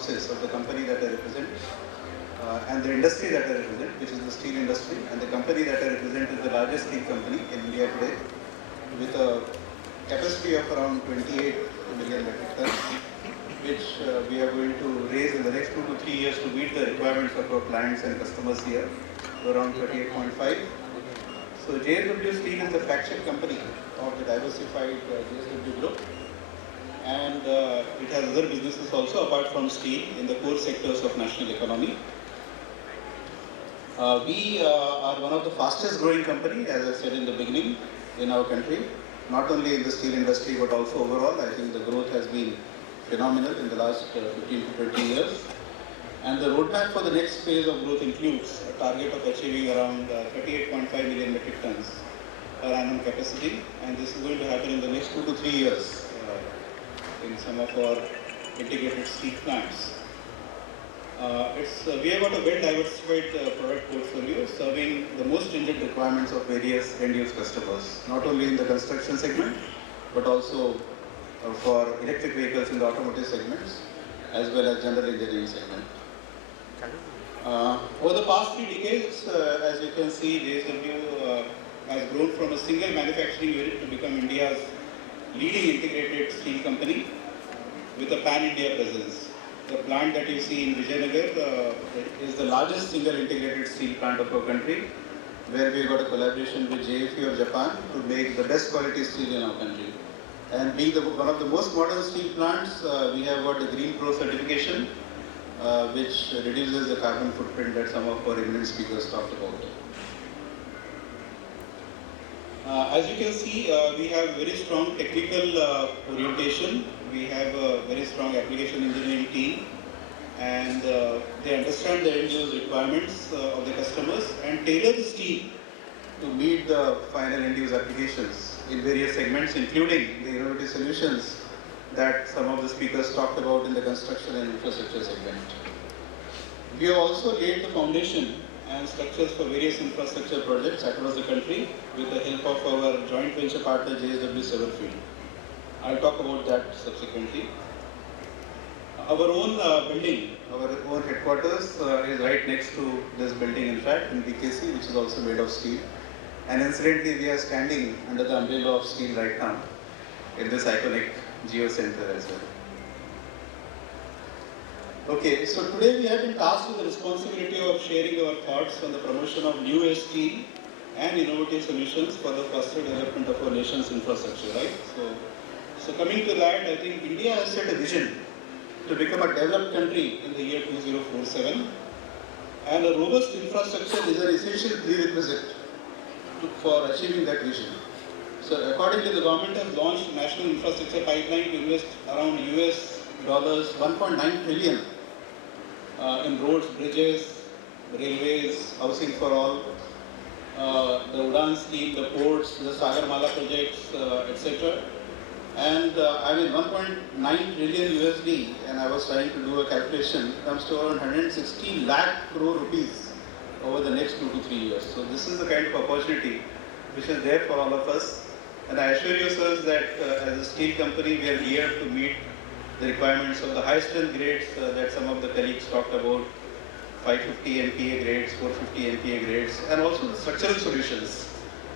synopsis of the company that I represent and the industry that I represent, which is the steel industry. And the company that I represent is the largest steel company in India today, with a capacity of around 28 million metric tons, which we are going to raise in the next 2 to 3 years to meet the requirements of our clients and customers here, to around 38.5. So JSW Steel is the flagship company of the diversified JSW Group, and it has other businesses also apart from steel in the core sectors of national economy. We are one of the fastest growing company, as I said in the beginning, in our country, not only in the steel industry but also overall. I think the growth has been phenomenal in the last 15 to 20 years. And the roadmap for the next phase of growth includes a target of achieving around 38.5 million metric tons per annum capacity, and this is going to happen in the next 2 to 3 years in some of our integrated steel plants. We have got a well-diversified product portfolio serving the most stringent requirements of various end-use customers, not only in the construction segment, but also for electric vehicles in the automotive segments, as well as general engineering segment. Over the past 3 decades, as you can see, JSW has grown from a single manufacturing unit to become India's leading integrated steel company with a pan-India presence. The plant that you see in Vijayanagar is the largest single integrated steel plant of our country, where we got a collaboration with JFE of Japan to make the best quality steel in our country. And being one of the most modern steel plants, we have got the Green Pro certification, which reduces the carbon footprint that some of our eminent speakers talked about. As you can see, we have very strong technical orientation. We have a very strong application engineering team, and they understand the end-use requirements of the customers and tailor the steel to meet the final end-use applications in various segments, including the innovative solutions that some of the speakers talked about in the construction and infrastructure segment. We have also laid the foundation and structures for various infrastructure projects across the country with the help of our joint venture partner JSW Severfield. I'll talk about that subsequently. Our own building, our own headquarters is right next to this building, in fact, in BKC, which is also made of steel. And incidentally, we are standing under the umbrella of steel right now in this iconic Geo Center as well. Okay, so today we have been tasked with the responsibility of sharing our thoughts on the promotion of new age steel and innovative solutions for the faster development of our nation's infrastructure, right? So coming to that, I think India has set a vision to become a developed country in the year 2047, and a robust infrastructure is an essential prerequisite for achieving that vision. So accordingly, the government has launched a national infrastructure pipeline to invest around US dollars 1.9 trillion in roads, bridges, railways, housing for all, the Udan scheme, the ports, the Sagarmala projects, etc. And I mean 1.9 trillion USD, and I was trying to do a calculation, comes to around 160 lakh crore rupees over the next 2 to 3 years. So this is the kind of opportunity which is there for all of us. And I assure you, sirs, that as a steel company, we are geared to meet the requirements of the high strength grades that some of the colleagues talked about, 550 MPa grades, 450 MPa grades, and also the structural solutions.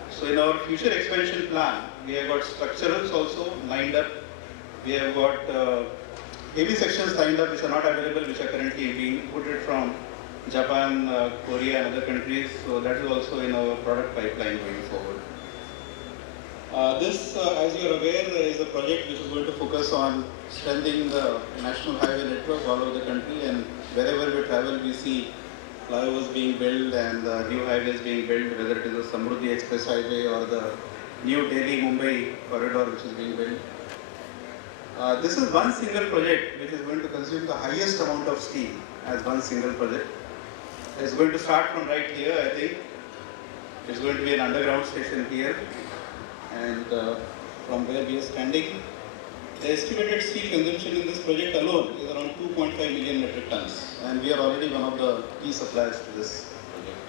So in our future expansion plan, we have got structurals also lined up. We have got heavy sections lined up which are not available, which are currently being imported from Japan, Korea and other countries. So that is also in our product pipeline going forward. This, as you are aware, is a project which is going to focus on strengthening the national highway network all over the country, and wherever we travel we see flyovers being built and new highways being built, whether it is the Samruddhi Express Highway or the new Delhi-Mumbai corridor which is being built. This is one single project which is going to consume the highest amount of steel as one single project. It's going to start from right here, I think. It's going to be an underground station here, and from where we are standing, the estimated steel consumption in this project alone is around 2.5 million metric tons, and we are already one of the key suppliers to this project.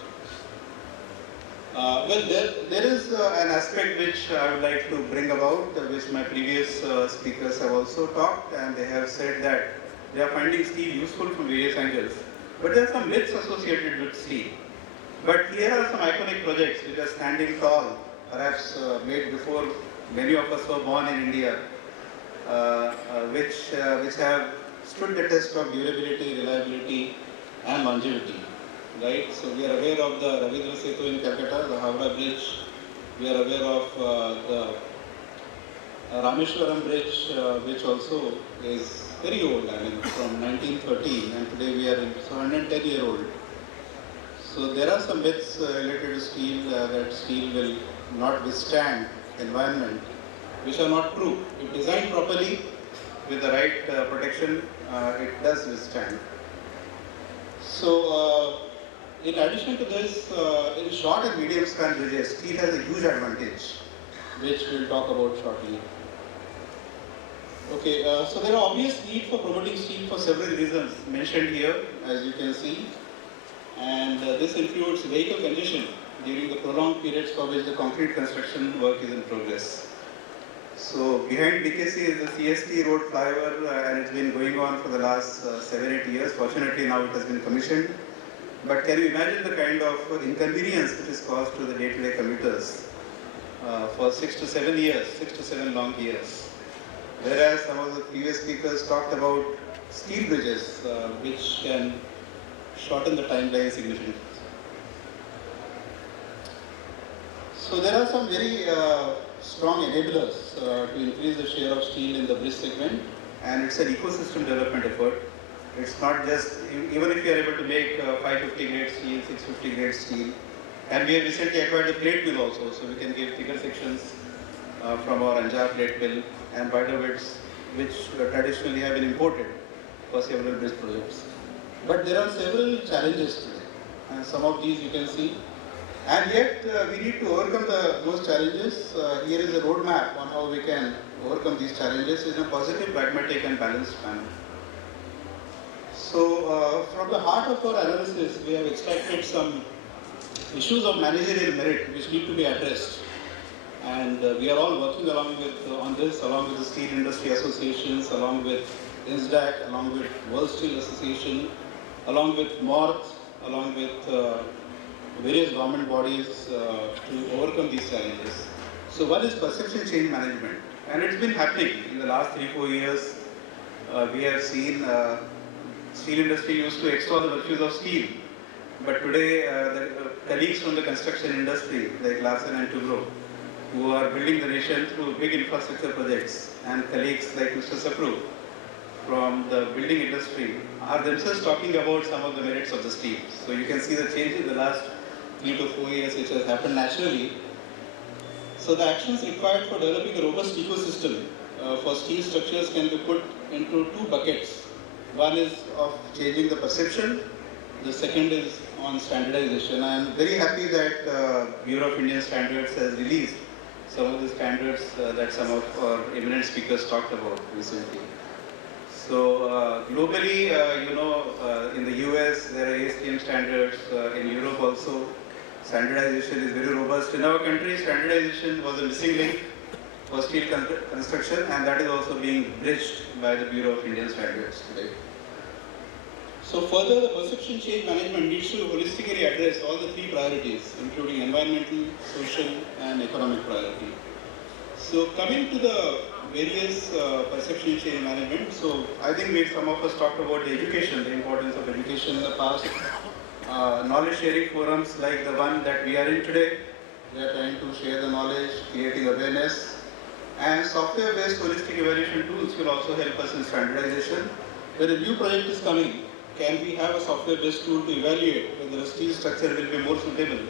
Well, there is an aspect which I would like to bring about, which my previous speakers have also talked, and they have said that They are finding steel useful from various angles. But there are some myths associated with steel. But here are some iconic projects which are standing tall, perhaps made before many of us were born in India, which have stood the test of durability, reliability, and longevity. Right? So we are aware of the Ravindra Setu in Calcutta, the Howrah Bridge. We are aware of the Rameshwaram Bridge, which also is very old, I mean from 1913, and today we are in 110-year-old. So there are some myths related to steel, that steel will not withstand environment, which are not true. If designed properly with the right protection, it does withstand. So in addition to this, in short and medium span bridges, steel has a huge advantage, which we'll talk about shortly. Okay, so there are obvious need for promoting steel for several reasons mentioned here, as you can see. And this includes vehicle congestion during the prolonged periods for which the concrete construction work is in progress. So behind BKC is the CST road flyover, and it's been going on for the last 7-8 years. Fortunately, now it has been commissioned. But can you imagine the kind of inconvenience which is caused to the day-to-day commuters for 6 to 7 years, 6 to 7 long years? Whereas some of the previous speakers talked about steel bridges, which can shorten the timeline significantly. So there are some very strong enablers to increase the share of steel in the bridge segment, and it's an ecosystem development effort. It's not just, even if you are able to make 550 grade steel, 650 grade steel, and we have recently acquired the plate mill also, so we can give thicker sections from our Anjar plate mill and wider widths, which traditionally have been imported for several bridge projects. But there are several challenges today, and some of these you can see. And yet we need to overcome those challenges. Here is a roadmap on how we can overcome these challenges in a positive, pragmatic and balanced manner. So from the heart of our analysis, we have extracted some issues of managerial merit which need to be addressed. And we are all working along with the Steel Industry Associations, along with INSDAC, along with World Steel Association, along with MORTH, along with various government bodies to overcome these challenges. So one is perception change management, and it's been happening in the last 3-4 years. We have seen steel industry used to extol the virtues of steel, but today the colleagues from the construction industry like Larsen and Toubro, who are building the nation through big infrastructure projects, and colleagues like Mr. Sapru from the building industry are themselves talking about some of the merits of the steel. So you can see the change in the last 3 to 4 years which has happened naturally. So the actions required for developing a robust ecosystem for steel structures can be put into 2 buckets. One is of changing the perception, the second is on standardization. I am very happy that Bureau of Indian Standards has released some of the standards that some of our eminent speakers talked about recently. So globally, in the US there are ASTM standards, in Europe also standardization is very robust. In our country, standardization was a missing link for steel construction, and that is also being bridged by the Bureau of Indian Standards today. So further, the perception change management needs to holistically address all the 3 priorities, including environmental, social and economic priority. So coming to the various perception change management, so I think some of us talked about the education, the importance of education in the past. Knowledge sharing forums like the one that we are in today, we are trying to share the knowledge, creating awareness, and software-based holistic evaluation tools will also help us in standardization. When a new project is coming, can we have a software-based tool to evaluate whether a steel structure will be more suitable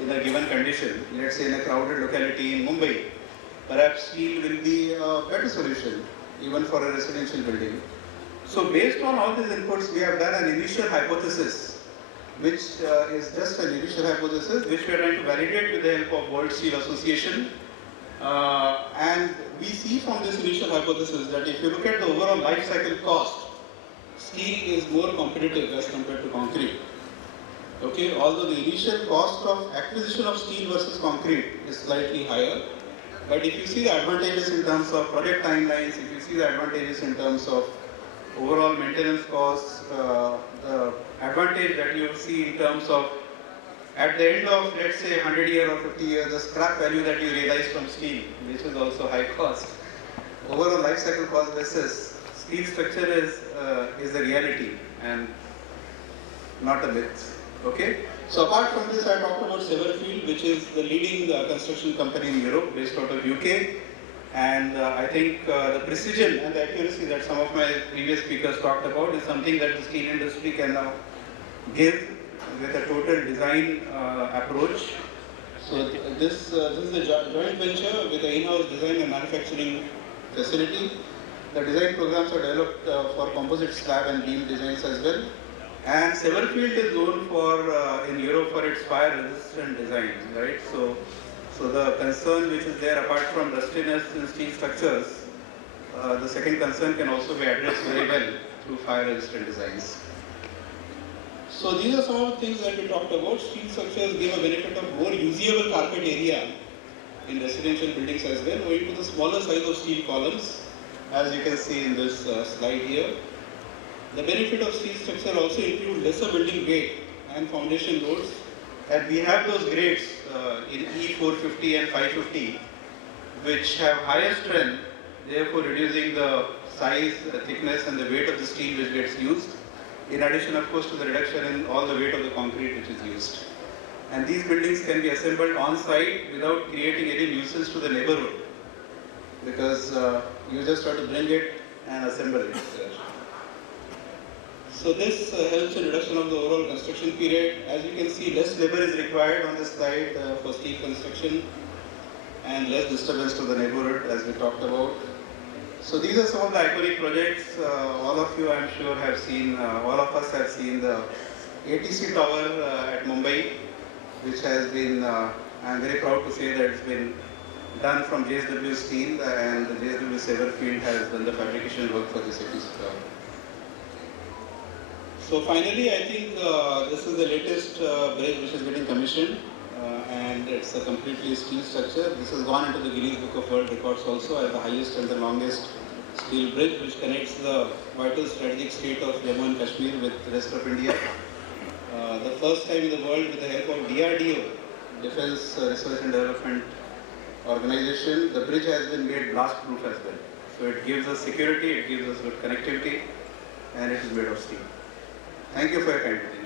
in a given condition? Let's say in a crowded locality in Mumbai, perhaps steel will be a better solution even for a residential building. So based on all these inputs, we have done an initial hypothesis, which is just an initial hypothesis, which we are trying to validate with the help of World Steel Association. And we see from this initial hypothesis that if you look at the overall life cycle cost, steel is more competitive as compared to concrete. Okay, although the initial cost of acquisition of steel versus concrete is slightly higher, but if you see the advantages in terms of project timelines, if you see the advantages in terms of overall maintenance costs, the advantage that you see in terms of at the end of, let's say, 100 years or 50 years, the scrap value that you realize from steel, which is also high cost. Overall life cycle cost basis, steel structure is a reality and not a myth. Okay? So apart from this, I talked about Severfield, which is the leading construction company in Europe, based out of UK. And I think the precision and the accuracy that some of my previous speakers talked about is something that the steel industry can now give with a total design approach. So this is a joint venture with an in-house design and manufacturing facility. The design programs are developed for composite slab and beam designs as well. And Severfield is known for in Europe for its fire-resistant design, right? So the concern which is there, apart from rustiness in steel structures, the second concern can also be addressed very well through fire-resistant designs. So these are some of the things that we talked about. Steel structures give a benefit of more usable carpet area in residential buildings as well, owing to the smaller size of steel columns, as you can see in this slide here. The benefit of steel structure also include lesser building weight and foundation loads. And we have those grades in E450 and 550, which have higher strength, therefore reducing the size, the thickness and the weight of the steel which gets used. In addition, of course, to the reduction in all the weight of the concrete which is used. And these buildings can be assembled on site without creating any nuisance to the neighborhood, because you just have to bring it and assemble it. So this helps in reduction of the overall construction period. As you can see, less labor is required on this slide for steel construction and less disturbance to the neighborhood, as we talked about. So these are some of the iconic projects. All of you, I'm sure, have seen, all of us have seen the ATC tower at Mumbai, which has been, I'm very proud to say that it's been done from JSW Steel, and the JSW Severfield has done the fabrication work for this ATC tower. So finally, I think this is the latest bridge which is getting commissioned, and it's a completely steel structure. This has gone into the Guinness Book of World Records also as the highest and the longest steel bridge, which connects the vital strategic state of Jammu and Kashmir with the rest of India. The first time in the world, with the help of DRDO, Defense Research and Development Organization, the bridge has been made blast-proof as well. So it gives us security, it gives us good connectivity, and it is made of steel. Thank you for your kind attention.